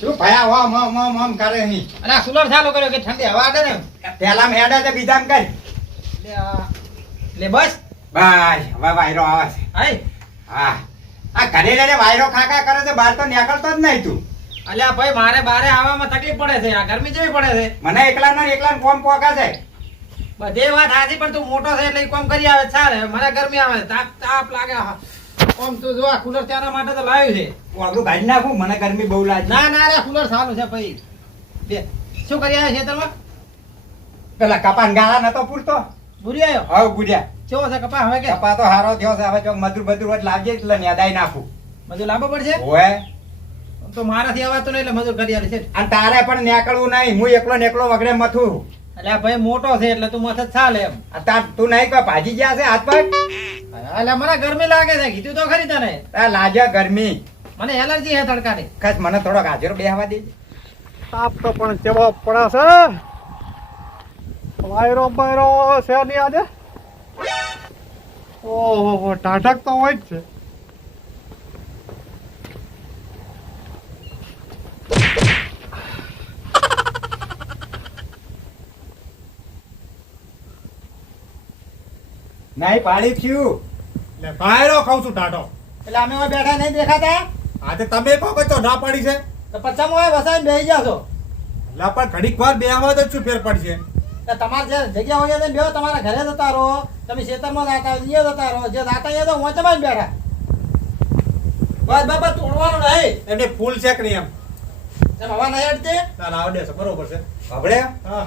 શું ભયા ઓમ કરે નહીં. અને આ કુલર ચાલુ કર્યો કે ઠંડી હવા આડે ને પેલા મેડા છે બીજા કઈ લે બસ બસ હવે વાયરો આવે છે. હાય હા આ ઘરે જઈને વાયરો ખાખા કરે છે બહાર તો નીકળતો જ નહીં તું. અલ્યા ભાઈ મારે બારે આવવામાં તકલીફ પડે છે આ ગરમી જેવી પડે છે મને એકલા કોમ પોકા છે. બધી વાત હાજી પણ તું મોટો છે એટલે ઈ કોમ કરી આવે ચાલે મને ગરમી આવે તાપ લાગે ઓમ તું જો આ કુલર ત્યાંના માટે તો લાવ્યું છે આગળ ભાઈ નાખું મને ગરમી બહુ લાગે. ના રે કુલર સારું છે ભાઈ બે શું કરી આવ્યા ખેતરમાં પેલા કપાન ગાળા નતો પૂરતો ભૂરી આવ્યો હવે ગુડ્યા કેવો છે કપા હવે કે કપા તો હારો થયો છે. હવે ચોક મજૂર બધું લાવજે એટલે નેદાઈ નાખું. બધું લાંબો પડશે ઓય તો મારાથી અવાતું નહીં એટલે મજૂર કરી આવે છે અને તારે પણ નીકળવું નહીં. હું એકલો વગડે મથું. એટલે આ ભાઈ મોટો છે એટલે તું મથે ચાલે એમ તું નહીં કોઈ ભાજી ગયા છે હાથ પગ એટલે મને ગરમી લાગે છે કીધું તો ખરી તને લાગે ગરમી મને એલર્જી છે તડકાની કચ મને થોડોક હાજરો બેહવા દે. તાપ તો પણ કેવો પડે છે વાયરો બાયરો છે નહીં આજે ઓહો ટાઢક તો હોય જ છે નહીં પાડી થયું એટલે વાયરો ખાઉં છું ટાઢો એટલે અમે હવે બેઠા નહીં દેખાતા આજે તમે કહો કે તો ના પડી છે તો પચામાં હોય વસાઈને બેસી જાવ છો એટલે પણ ઘડીક વાર બે આવા તો શું ફેર પડશે તો તમારે જે જગ્યા હોય ત્યાં બેહો તમારા ઘરે જતા રહો તમે ખેતરમાં જતા હોય ત્યાં જતા રહો જે જાતા અહીંયા તો વાંચમાં જ બેઠા બસ બાબા તોડવાનું નહીં એને ફૂલ છે કે નહીં એમ હવા નહીં અડતી ના ના આવડે છે બરોબર છે હવે હા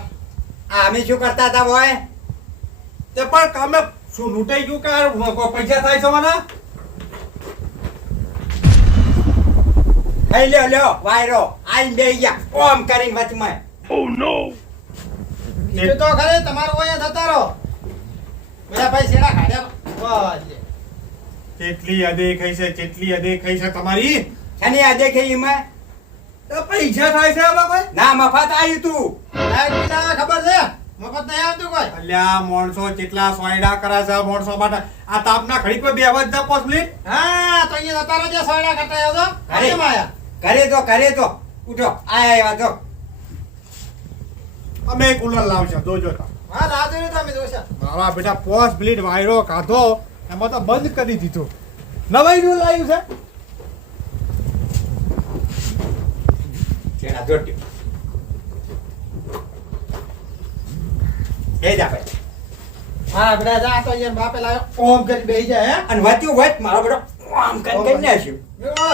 આ અમે શું કરતા હતા બોય તે પણ કામે શું લૂંટાઈ ગયું કે કોઈ પૈસા થાય છે મને હઈ લ્યો વાયરો આઈ બે ગયા ઓમ કરીને વચમાં. બીજું તો ખરે તમારું હોય જતા રહો બધા ભાઈ શેડા ખાડ્યા બસ કેટલી અદેખાઈ છે કેટલી અદેખાઈ છે તમારી શેની આ દેખે એમાં તો પૈસા થાય છે આમાં કોઈ ના મફત આવ્યું તું. લાઈટ બિલ આવે ખબર છે મફત નહીં આવતું કોઈ અલ્યા માણસો કેટલા સોયડા કરે છે માણસો માટે આ તાપના ઘડીક પર બે અવાજ ના પોસલી હા તો અહીંયા જતા રહેજો સોયડા કરતા આવ્યો તો અરે. કેમ આયા કરે તો ઉઠો આયા તો અમે કુલર લાવશે જોજો તો હા રાજુ તો અમે જોશે મારા બેટા પોસ બ્લીડ વાયરો કાઢો એમાં તો બંધ કરી દીધું નવાઈ નું લાવ્યું છે છેડા જોટ્યો એ જા ભાઈ હા બેટા જા તો અહીંયા બાપે લાવ્યો ઓમ કરી બેહી જાય હે અને વચ્યું વચ મારો બેટો આમ કરીને નાખ્યું.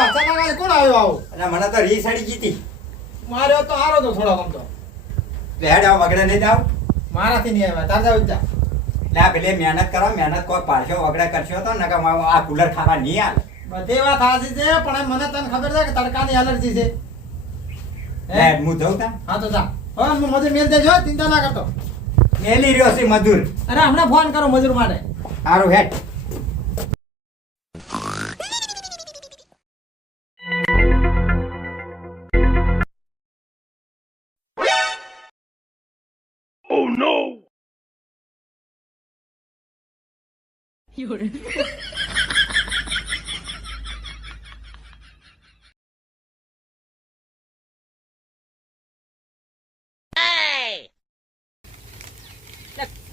અચાનક કોણ આવ્યો આવું અને મને તો રી સાડી જીતી. માર્યો તો હારો તો થોડો ગમતો લેડ આવ વગડે નહીં જાવ. મારાથી નહીં આવ્યા તાર જાવ જા એટલે આ પેલે મહેનત કરો મહેનત કોઈ પાડશો વગડે કરશો તો નકર આ કુલર ખાવા નહીં આવે. બધી વાત સાચી છે પણ મને તને ખબર છે કે તડકાની એલર્જી છે લે હું જઉં તા હા તો જા હા હું મજૂર મેલ દેજો ચિંતા ના કરતો મેલી રહ્યો છે મજૂર. અરે હમણાં ફોન કરો મજૂર માટે સારું હેડ.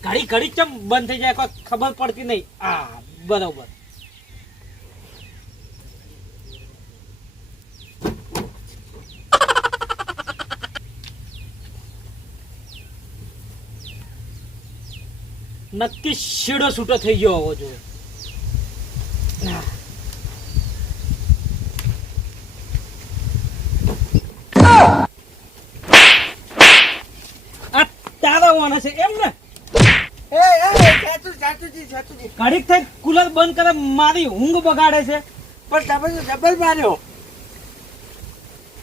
ઘડી ઘડી ચમ બંધ થઈ જાય કોઈ ખબર પડતી નહીં આ બરોબર નક્કી શીડો છૂટો થઈ ગયો હોવો જોઈએ આ તારા વાના છે એમ ને ઘડીક થઈ કુલર બંધ કરે મારી ઊંઘ બગાડે છે પણ ડબલ માર્યો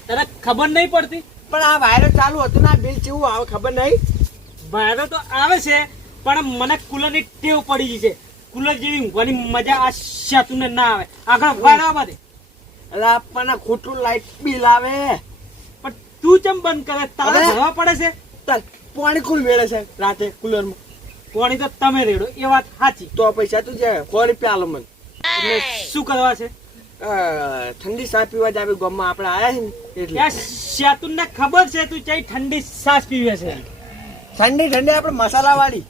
તને ખબર નહીં પડતી પણ આ વાયરો ચાલુ હતું ને બિલ કેવું આવે ખબર નહીં વાયરો તો આવે છે પણ મને કુલરની ટેવ પડી ગઈ છે કુલર જેવી ઊંઘવાની મજા આ શાતુને ના આવે આગળ વાયરો આવે એટલે આપણને ખોટું લાઈટ બિલ આવે પણ તું ચમ બંધ કરે તારે હવે? ભરવા પડે છે ચાલ પાણી કુલ વેળે છે રાતે કુલરમાં પાણી તો તમે રેડો એ વાત સાચી તો પૈસા તું જાય 100 રૂપિયા આલો મને એટલે શું કરવા છે ઠંડી ચા પીવા જ આવી ગામમાં આપણે આયા છે ને એટલે ત્યાં શેતુને ખબર છે તું ચઈ ઠંડી સાસ પીવે છે ઠંડી ઠંડી આપણે મસાલા વાળી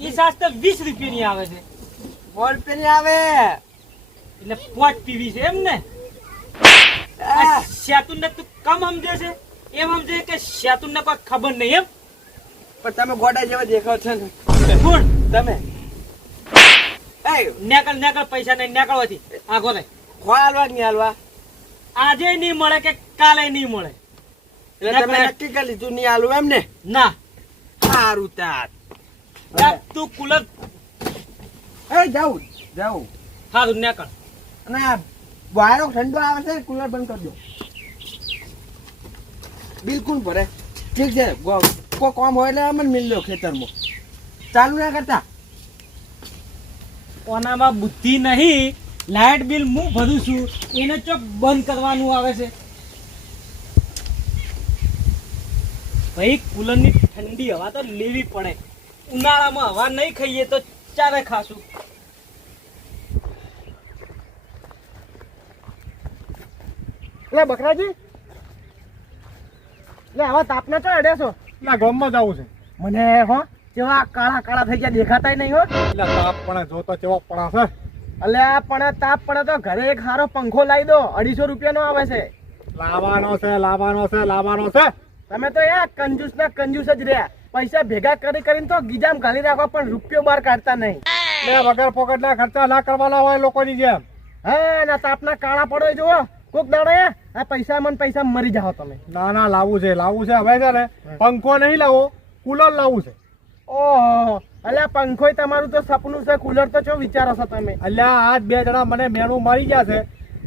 એ સાસ તો 20 રૂપિયાની આવે છે 100 રૂપિયાની આવે એટલે પોચ પીવી છે એમ ને શેતુને તું કમ સમજે છે એમ સમજે કે શેતુને કોઈ ખબર નહીં એમ પણ તમે ગોડા જેવા દેખાવ છો ને કોણ તમે નેકળ પૈસા નહીં નેકળવાથી આગો થાય ખોળ હાલવા કે નહીં હાલવા આજે નહીં મળે કે કાલે નહીં મળે એટલે તમે નક્કી કરી લીધું નહીં હાલવું એમ ને ના સારું તાર તું કુલર જાઉં સારું નેકળ અને આ વાયરો ઠંડો આવે છે કુલર બંધ કરી દો બિલકુલ ભરે ઠીક છે કોઈ કામ હોય એટલે અમને મિલ લો ખેતરમાં ચાલુ ના કરતા ઓનામાં બુદ્ધિ નહીં લાઇટ બિલ હું ભરું છું એને ચોક બંધ કરવાનું આવે છે ભાઈ કુલરની ઠંડી હવા તો લેવી પડે ઉનાળામાં હવા નહીં ખાઈએ તો ચારે ખાશું એટલે બકરાજી એટલે આવા તાપના તો અડે છો એટલે ગામમાં જવું છે મને હો જેવા કાળા કાળા થઈ ગયા દેખાતાય નહીં હો એટલે તાપ પણ જોતો કેવો પડા છે અલ્યા પણ તાપ પડે તો ઘરે એક સારો પંખો લાવી દો 250 રૂપિયાનો આવે છે લાવવાનો છે તમે તો યાર કંજૂસ ના કંજૂસ જ રહ્યા પૈસા ભેગા કરીને તો ગીજામ ઘાલી રાખો પણ રૂપિયો બહાર કાઢતા નહીં એટલે વગર પોકેટના ખર્ચા ના કરવાના હોય લોકોની જેમ હા ના તાપના કાળા પડો જુઓ કોક દાડે આ પૈસા મરી જાઓ તમે ના લાવવું છે હવે છે ને પંખો નહીં લાવો કુલર લાવવું છે ઓહો અલ્યા પંખોય તમારું તો સપનું છે કુલર તો શું વિચારો છો તમે અલ્યા આજ 2 જણા મને મેણું મારી ગયા છે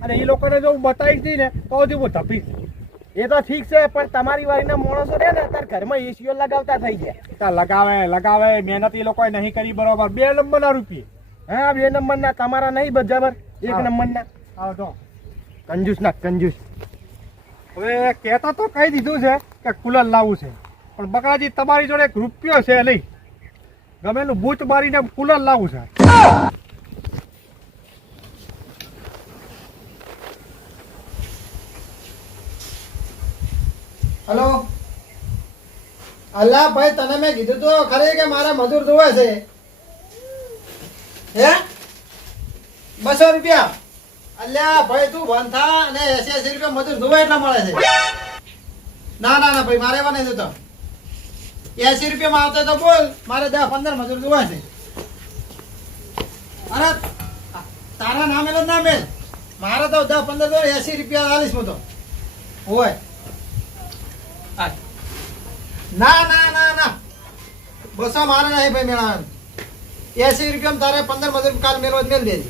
અને એ લોકોને જો હું બતાવીશ નહીં ને તો હજી હું ધપીશ એ તો ઠીક છે પણ તમારી વાળીના માણસો રહે ને અત્યારે ઘરમાં એસીઓ લગાવતા થઈ ગયા લગાવે મહેનત એ લોકોએ નહીં કરી બરોબર 2 નંબરના રૂપિયા હા 2 નંબરના તમારા નહીં બરાબર 1 નંબરના આવજો કંજૂસ હવે કહેતા તો કહી દીધું છે કે કુલર લાવવું છે પણ બકરાજી તમારી જોડે 1 રૂપિયો છે નહીં ગમે એનું બૂચ મારીને કુલર લાવવું છે હલો અલ્લા ભાઈ તને મેં કીધું તો ખરી કે મારે મજૂર જોવે છે હે 200 રૂપિયા અલ્યા ભાઈ તું બંધ થા અને 80 રૂપિયા મજૂર જોવે એટલા મળે છે ના ભાઈ મારે એવા નહીં જોતો 80 રૂપિયામાં આવતો તો બોલ મારે 10-15 મજૂર જોવે છે અરે તારા નામે જ ના મેલ મારે તો 10-15 તો 80 રૂપિયા આલીશ હું તો હોય ના 200 મારે નહીં ભાઈ મેળા 80 રૂપિયા તારે 15 મજૂર કાલ મેળવો મેળ દેજે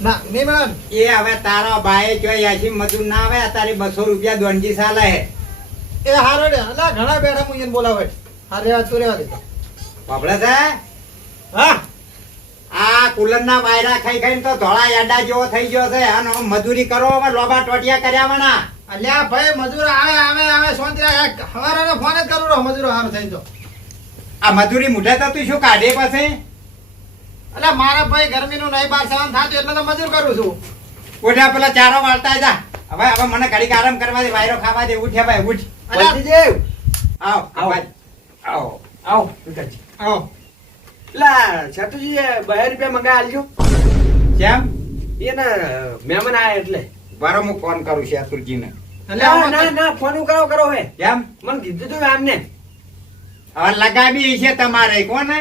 ના નહીં મેળા એ હવે તારા ભાઈ જો 80 મજૂર ના આવે તારી 200 રૂપિયા દોંજી સાલે હે એ હારો રે અલા ઘણા બેઠા હું એને બોલાવે હારે આ તું રેવા દે બાપડે છે હા આ કુલર ના વાયરા ખાઈ તો ધોળા યાડા જેવો થઈ ગયો છે અને મજૂરી કરો હવે લોબા ટોટિયા કર્યાવાના અલ્યા ભાઈ મજૂર આવે શાંતિ રાખ હવારાનો ફોન જ કરું રહો મજૂરો હારું થઈ તો આ મજૂરી મુઠે તો તું શું કાઢે પછી અલ્યા મારા ભાઈ ગરમીનું નહીં બાર સહન થાતું એટલે તો મજૂર કરું છું ઉઠ્યા પેલા ચારો વાળતા જા હવે મને ઘડીક આરામ કરવા દે વાયરો ખાવા દે ઉઠ્યા ભાઈ ઉઠ વલજીદેવ આવો આવો લા છતુજી 2 રૂપિયા મંગા આલજો કેમ એને મહેમાન આયા એટલે બારો હું ફોન કરું શેતુરજીને ના ફોન કરો હે કેમ મને કીધું તું આમને હવે લગાવી છે તમારે કોને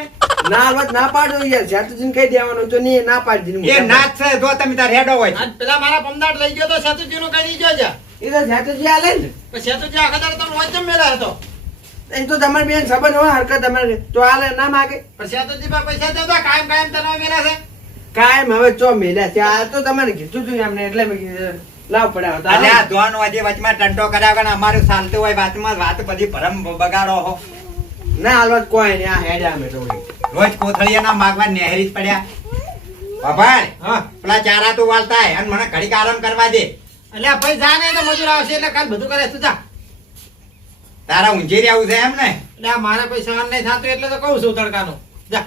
ના હાલત ના પાડો યાર છતુજીને કહી દેવાનું તો નહીં ના પાડી દીધું એ નાચ છે જો તમે તાર હેડો હોય આજ પેલા મારા પમદાટ લઈ ગયો તો સેતુજી નું કઈ ગયો છે એ તો છતુજી આલે ને પણ સેતુજી આખા દાડો તમને વચમ મેળા હતો એ તો તમારી બેન સંબંધ હોય હરકત તમારે તો આલે ના માગે પણ સેતુજી પાસે પૈસા દેતા કાયમ તને મેળા છે કાયમ હવે ચો મેલ્યા છે આ તો તમારે કીધું તું એમને એટલે મેં કીધું લાવ પડ્યા હતા અલ્યા ધોન વાજે વચમાં ટંટો કર્યા વગર અમારું ચાલતું હોય વાત બધી ભરમ બગાડો હો ના હાલત કોઈ નહીં આ હેડ્યા અમે તો રોજ કોથળીયા ના માગવા નેહરી જ પડ્યા બાપા હા પેલા ચારા તું વાળતા હે અને મને ઘડીક આરામ કરવા દે અલ્યા ભાઈ જા ને તો મજૂર આવશે એટલે કાલ બધું કરે તું જા તારા ઊંઝેરી આવું છે એમ ને એટલે મારા પૈસા નહીં થતું એટલે તો કહું છું તડકાનું જા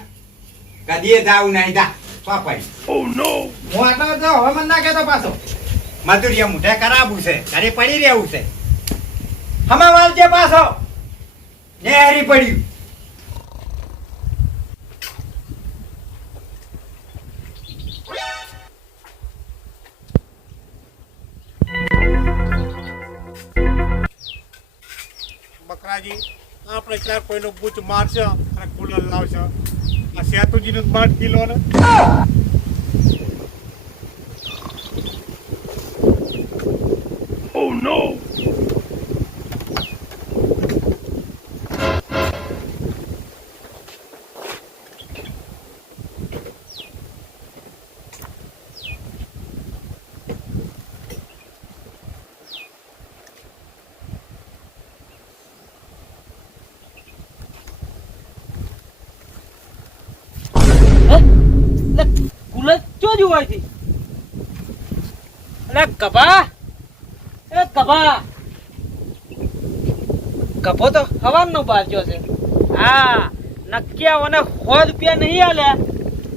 કદીએ જાવું નહીં જા પાપાઈ હું આટલો બધો હવે મને ના કહેતો પાછો. મજૂરીએ મુઠે કરાવવું છે ઘરે પડી રહેવું છે હમા વાલજે પાછો નેહરી પડ્યું બકરાજી આપણે ચાર કોઈનો બૂચ મારશે અને કુલર લાવશે આ સેતુજીનું 5 કિલો ને કુલર ચો જ હોય છે અરે કભા એ કભા કભો તો હવાનો બાજ્યો છે હા નક્યા અને 100 રૂપિયા નહીં આલ્યા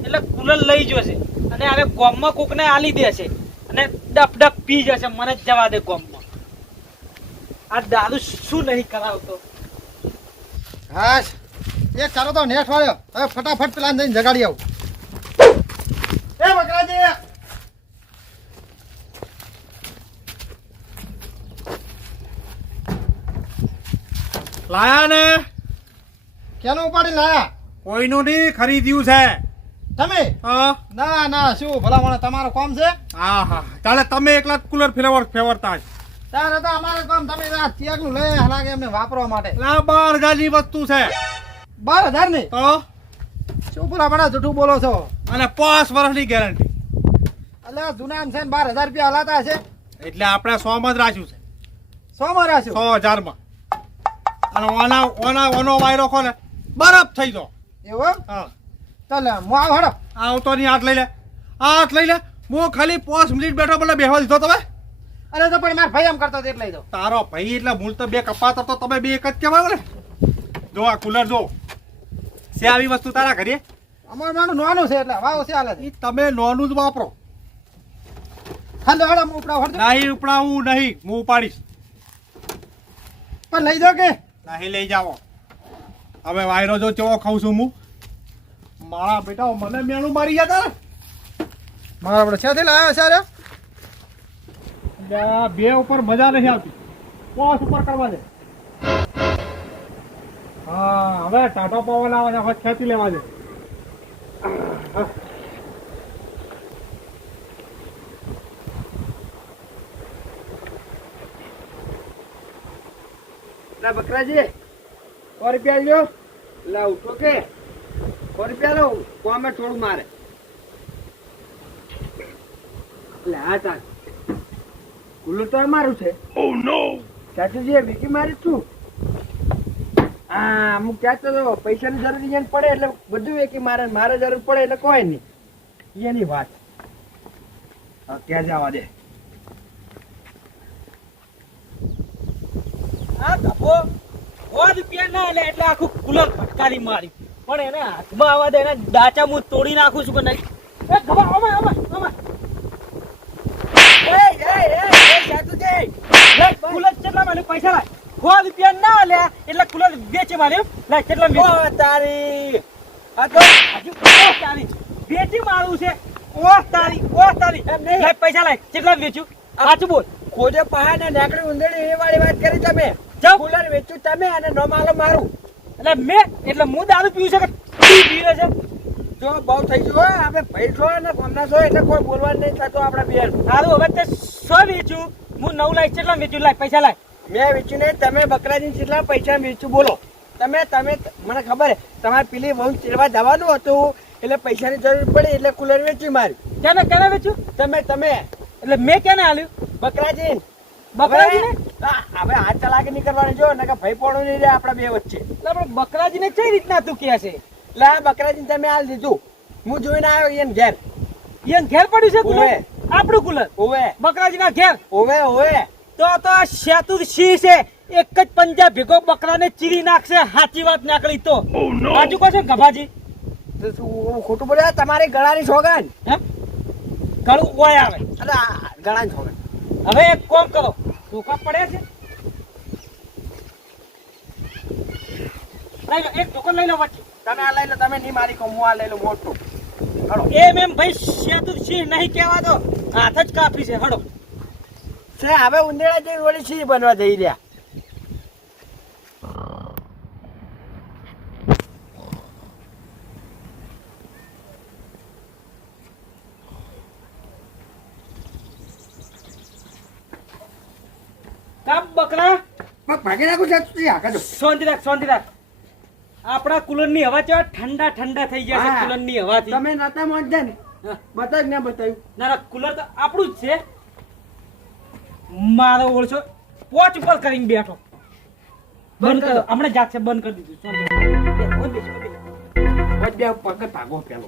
એટલે કુલર લઈ જશે અને હવે ગોમમાં કોકને આલી દેશે અને ડપ ડપ પી જશે મને જ જવા દે ગોમમાં આ દારૂ શું નહીં કરાવતો હાશ એક ચાલો તો નેટ વાળ્યો હવે ફટાફટ પેલા જઈને જગાડી આવું. એ બકરાજી લાયા ને કેનું ઉપાડી લાયા કોઈનું નહીં ખરીદ્યું છે તમે? હા ના ના શું ભલામણ તમારું કામ છે? હા તાલે તમે એકલા કુલર ફેવરતા જ તારે તો અમારું કામ તમે આ ચેકનું લઈ લાગે એમને વાપરવા માટે. આ 12,000 ની વસ્તુ છે 12,000 ની તો શું બોલા બડા જૂઠું બોલો છો? અને 5 વર્ષની ગેરંટી એટલે જૂના છે ને 12,000 રૂપિયા હલાતા છે. એટલે આપણે 100 માં જ રાખ્યું છે 100 માં રાખ્યું? 100,000 માં અને ઓનો વાયરો ખોલે બરફ થઈ ગયો એવું? હા ચાલ હું આવ હડો. આવતો નહીં હાથ લઈ લે હું ખાલી 5 મિનિટ બેઠો બોલે બેહવા દીધો તમે અરે તો પણ માર ભાઈ એમ કરતો હતો એટલે દો. તારો ભાઈ એટલે મૂળ તો બે કપાતો તો તમે બે એક જ કહેવાય ને જો આ કુલર જો છે આવી વસ્તુ તારા ઘરે અમારું નાનું છે એટલે વાવ છે હાલે છે. ઈ તમે નોનું જ વાપરો હાલો હડો હું ઉપડા હડો. નહીં ઉપડાવું નહીં હું ઉપાડીશ પણ લઈ દો કે નહીં લઈ જાઓ હવે વાયરો જો ચેવો ખાઉં છું હું મારા બેટા મને મેણું મારી જતા ને મારા આપણે ક્યાંથી લાવ્યા છે? એટલે આ બે ઉપર મજા નહીં આવતી 5 ઉપર કરવા દે હા હવે ટાટો પવન આવે છે હવે ખેંચી લેવા દે ના બકરાજી 100 રૂપિયા લ્યો લા ઉઠો કે 100 રૂપિયા લો કોમે થોડું મારે લે આ તા કુલ્લુ તો અમારું છે. ઓ નો ચાચુજી વિકી મારી છું. હા અમુક કહેતો તો પૈસાની જરૂર એને પડે એટલે બધું વેકી મારે મારે જરૂર પડે એટલે કોઈ નહીં એની વાત ક્યાં જવા દે. આ ધપો 100 રૂપિયા ના લે એટલે આખું કુલર ફટકારી મારી પણ એને હાથમાં આવવા દે એને ડાચા હું તોડી નાખું છું કે નહીં એ ખબર આમાં કુલર કેટલા મારે પૈસા લાય 100 રૂપિયા ના લે એટલે કુલર વેચે મારે લે કેટલા તારી આ તો હજુ તારી વેચી મારું છે તારી એમ નહીં લે પૈસા લાય કેટલા વેચ્યું સાચું બોલ ખોજે પહાડ ને નેકડી ઉંદડી એ વાળી વાત કરી તમે. જાઓ. કુલર વેચ્યું તમે અને નો માલો મારું. એટલે હું દારૂ પીવું છે કે તું પીવે છે જો બહુ થઈ ગયું હો આપણે ભાઈ છો ને ગમના છો એટલે કોઈ બોલવાનું નહીં થતું આપણા બેન. તારું હવે તે 100 વેચ્યું હું 9 લાખ કેટલા વેચ્યું લાય પૈસા લાય મેં વેચ્યું નહીં તમે બકરાજી કેટલા પૈસા વેચ્યું બોલો. તમે મને ખબર છે તમારે પેલી બહુ ચેડવા જવાનું હતું એટલે પૈસાની જરૂર પડી એટલે કુલર વેચી મારી. કેને વેચ્યું તમે એટલે મેં કેને આલ્યું બકરાજી બકરાજીને? હવે હાથ ચલાકી નહીં કરવાની જો ને કે ભાઈ પોણું નહીં રહે આપણા બે વચ્ચે. એટલે આપણે બકરાજીને કઈ રીતના તું કહે છે એટલે આ બકરાજી તમે હાલ દીધું હું જોઈને આવ્યો એને ઘેર. એને ઘેર પડ્યું છે કુલર ઓવે. આપણું કુલર ઓવે બકરાજીના ઘેર ઓવે તો આ શેતુર સિંહ છે એક જ પંજા ભેગો બકરાને ચીરી નાખશે સાચી વાત નીકળી તો બાજુ કહો છો ગભાજી તો શું ખોટું બોલ્યા? તમારી ગળાની સોગન. હે ગળું ઓય આવે. અરે આ ગળાની સોગન. હવે એક કામ કરો, ધોકા પડે છે લઈ લો, એક ધોકો લઈ લો વચ્ચે. તમે આ લઈ લો, તમે નહીં મારી કહું, હું આ લઈ લો મોટું. હળો એમ એમ ભાઈ સેતુ સિંહ નહીં કહેવા દો, હાથ જ કાપી છે. હડો છે હવે ઉંદેડા જેવી વળી સિંહ બનવા જઈ રહ્યા. કાપ બકરા. પગ ભાગી નાખું છે તું આ કાઢો. શાંતિ રાખ, શાંતિ રાખ. આપણા કુલરની હવા કેવા ઠંડા ઠંડા થઈ ગયા છે. હા. કુલરની હવાથી તમે નતા મોજતા ને હા. બતાવ્યું ના બતાવ્યું. ના ના, કુલર તો આપણું જ છે. મારો ઓળશો પોચ ઉપર કરીને બેઠો. બંધ કરો, હમણાં જાગશે, બંધ કરી દીધું. શાંતિ રાખ. બે, બે, બે. વચ્ચે પગ ભાગો પેલો.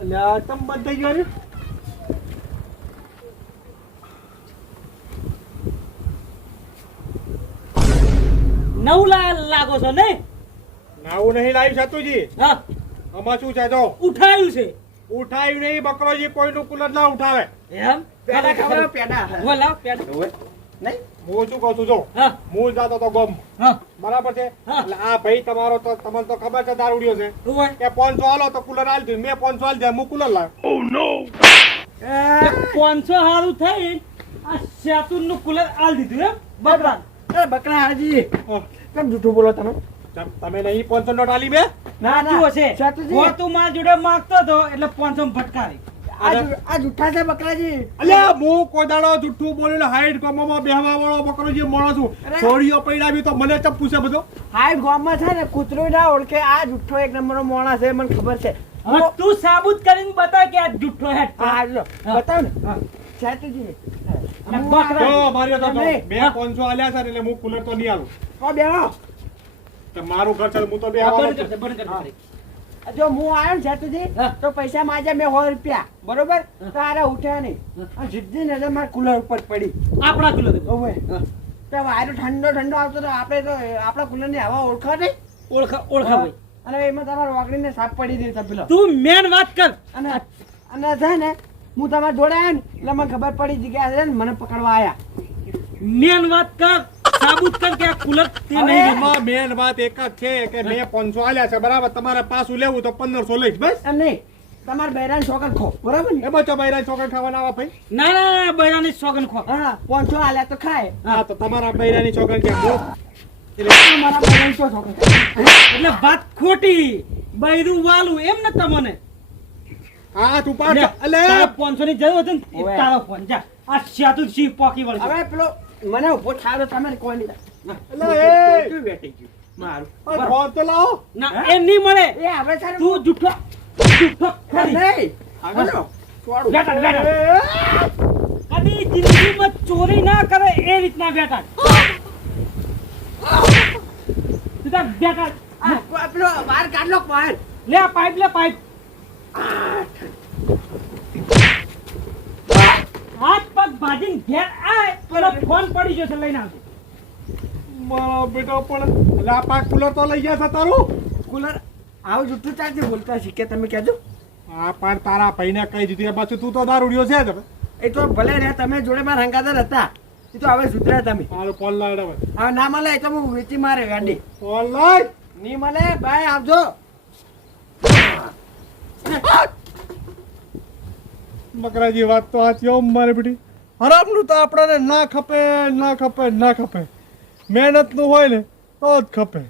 અલ્યા તમ બંધ થઈ ગયો રે. નવું લાગો છો ને? નાવું નહીં લાવ્યું સતુજી. હા, આમાં શું છે જો ઉઠાયું છે ઉઠાયું નહીં બકરોજી, કોઈનું કુલર ના ઉઠાવે. એમ. પેડા ખવડાવો, પેડા. ઉભો લાવ, પેડા. નહીં હું શું કહું છું જો, હા હું જાતો તો ગમ હા બરાબર છે. હા. એટલે આ ભાઈ તમારો તો તમને તો ખબર છે દારૂડિયો છે ઉભો. કે 500 હાલો તો કુલર આલ દીધું. મેં 500 હાલ દે, હું કુલર લાવ્યો. એ 500 હારું થઈ આ સેતુનનું કુલર આલ દીધું એમ બકરા. અરે બકરા હાજી ઓહ, કેમ જૂઠું બોલો તમે? તમે નહીં 500 નોટ આલી મેં. ના સાચું હશે. સાચુજી. હો તું મારા જોડે માંગતો હતો એટલે 500 માં ભટકારી. આ જૂઠા છે બકરાજી. અલ્યા હું કોઈ દાડો જુઠ્ઠું બોલીને હાઈટ કોમમાં બેહવા વાળો બકરો જે માણસ છું. અરે. છોડીઓ પૈડાવી તો મને ચમ પૂછે બધો. હાઈટ ગામમાં છે ને કૂતરું ના ઓળખે. આ જૂઠો એક નંબરનો માણસ છે, મને ખબર છે. હવે તું સાબુત કરીને બતા કે આ જુઠ્ઠો હેડ. હા જો હા. બતાવ ને હા. સાચુજી. અને બકરા. જો મારી તો તમે. મેં 500 આલ્યા છે ને એટલે હું કુલર તો નહીં આલું. ઓ બેહો. કે મારું ઘર છે હું તો આ બેહવાનો બંધ જ કરશે, છું. બંધ કરશે. જો હું આવ્યો ને સાચુજી હા. તો પૈસા માજ્યા મેં 100 રૂપિયા બરોબર. હા. તો આરે ઉઠ્યા નહીં. અને સીધી નજર મારા કુલર ઉપર પડી. આપણા કુલર ઓવે. તો વાયરો ઠંડો ઠંડો આવતો તો આપણે તો આપણા કુલરની હવા ઓળખો નહીં. ઓળખા ભાઈ. અને એમાં તમારા વાગડીને સાપ પડી દે પેલો. તું મેન વાત કર. અને અને છે ને હું તમારા જોડે આવ્યો ને એટલે મને ખબર પડી હતી કે આ છે ને મને પકડવા આયા. મેન વાત કર. સાબુત કર કે આ કુલર તે હવે. નહીં. એમાં મેન વાત એક જ છે કે મેં 500 આલ્યા છે બરાબર. તમારે પાછું લેવું તો 1500 લઈશ બસ. એમ નહીં તમારા બૈરાની છોકર ખો બરાબર ને. એમાં ચોબાઈરા છોકરા ખાવાના આવા ભાઈ. ના ના બૈરાની સોગન ખો. હા 500 આલ્યા તો ખાય. હા તો તમારા બૈરાની છોકરા કે હું મારા બૈરાની તો છોકર એટલે વાત ખોટી. બૈરું વાલું એમ ને તમને. હા તું પાડ. અલે તારે 500 ની જરૂર હતી ને ઓવે. તારો ફોન જા. આ સેતુ સિંહ પોકી વળશે. હવે પેલો મને ઉભો થાળો તમે કોઈ નહીં. અલે એ તું બેઠી ગયું મારું. ઓય ફોન તો લાવો. ના એ નહીં મળે. એ હવે તારે તું જુઠ્ઠો ખરી. નહીં આગળ જો. છોડું. બેટા બેટા. કદી જિંદગીમાં ચોરી ના કરે એ રીતના બેટા. સીધા બેટા. આ પેલો બહાર કાઢ લો બહાર. લે આ પાઇપ લે પાઇપ. હાથ પગ ભાજીને ઘેર આય પેલો ફોન પડી જશે લઈને આવજો. મારો બેટો પણ અલે આ પાક કુલર તો લઈ ગયા છે તારું. કુલર આવું જુઠ્ઠું ચાલતી બોલતા શીખે તમે કહેજો. આ પણ તારા ભાઈને કહી દીધું એ પાછું તું તો દારૂડિયો છે તમે. એ તો ભલે રે તમે જોડે માં રંગાદર હતા. એ તો હવે સુધર્યા તમે. મારો ફોન લાડ હવે. હવે ના મળે એ તો હું વેચી મારે ગાડી. ફોન લાડ. નહીં મળે ભાઈ આવજો. બકરાજી વાત તો સાચી હો મારી બેટી. હરામનું તો આપણને ના ખપે ના ખપે ના ખપે. મહેનતનું હોય ને તો જ ખપે.